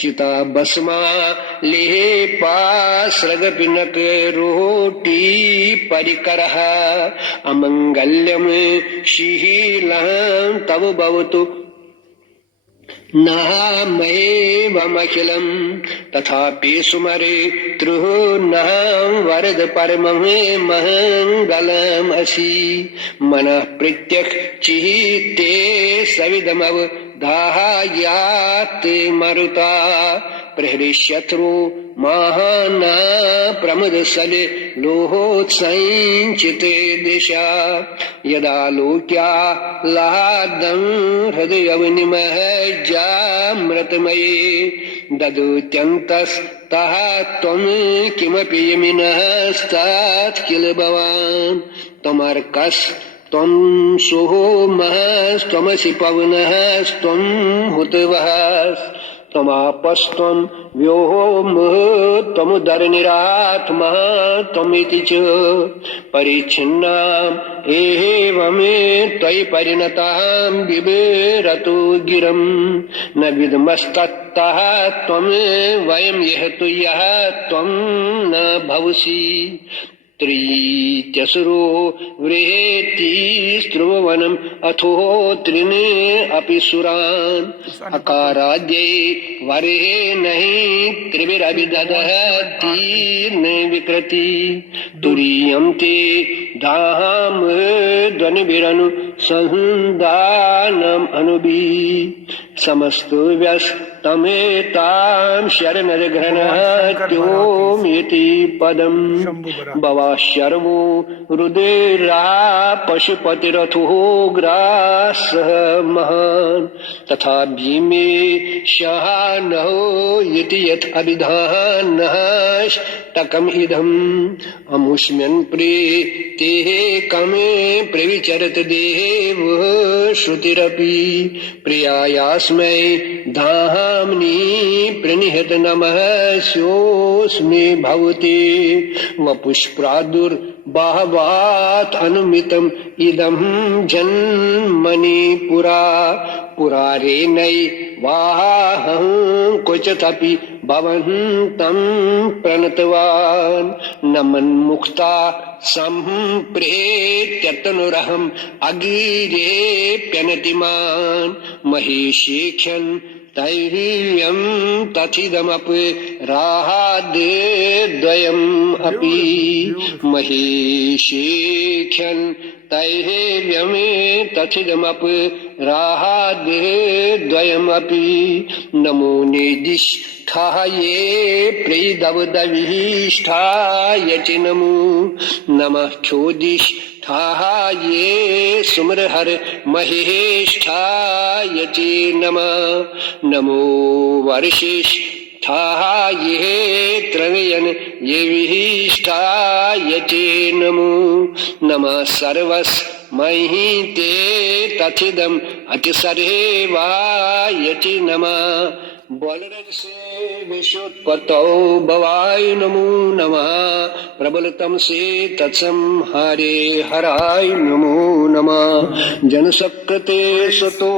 चिता बसमा लेपा सृग पिनक रोटी परिकरः अमंगल्यम शीलं तव भवतु नाहमेवमखिलम् तथापि सुमरे त्रुः नाहं वरद परमं मंगलमसि मनः प्रत्यक्षिः ते सविदमव दाहयात् मरुता प्रहृष्यथ्रो महाना प्रमुदसले लोहोत्सञ्चिते दिशा यदा लोक्या लादं हृदयवनिमः जामृतमये ददुत्यन्तस्तः त्वं किमपि यमिनः स्तात् किल भवान् त्वमर्कस्त्वं सोमस्त्वमसि पवनस्त्वं हुतवः त्वमापस्त्वं व्योमः त्वमुदरनिरात्मा त्वमिति च परिच्छिन्नाम् एवमे त्वयि परिणतां बिभेरतु गिरं न विद्मस्ततः त्वं वयं यः तुयः त्वं न भवसि त्रित्यसुरो वृहेति स्त्रुवनम् अथो त्रिने अपि सुरान् अकाराद्यै वरे नहि त्रिभिरभिदधः तीर्न विकृति तुरीयं ते दाहाम ध्वनिभिरनु संदानम् अनुबी समस्त व्यस्तमेतां शरणरघ्नत्योमिति पदम् भवाशर्मो रुदिरा पशुपतिरथो ग्रासः महान् तथा भीमे शहानहो इति यत् अभिधानः तकम् इदम् अमुष्म्यन् प्रीतेः कमे प्रविचरत देवः श्रुतिरपि प्रियायास्मै धाम्नि प्रणिहत नमः स्योऽस्मि भवते वपुष्प्रादुर्भावात् अनुमितम् इदं जन्मनि पुरा पुरारेणै वाहं क्वचिदपि भवन्तं प्रणतवान् नमन्मुक्ता सम्प्रेत्यतनुरहम् अगिरेऽप्यनतिमान् महेशेख्यन् तैर्यं तथिदमपि राहाद्वयम् अपि महेशेख्यन् तैर्यमे तथिदमपि राहाद्वयमपि नमो निदिष्ठाये प्रीदवदविष्ठाय च नमो नमः क्षोदिष्ठाये सुमरहर महेष्ठाय च नमः नमो वर्षिष्ठाये त्रयन ये विहिष्ठाय च नमो नमः सर्वस्मै ते तथिदम् अतिसर्वाय च नमः बलरज से विश्वोत्पत्तौ भवाय नमो नमः प्रबलतम से तत्संहारे हराय नमो नमः जनसकृते सतो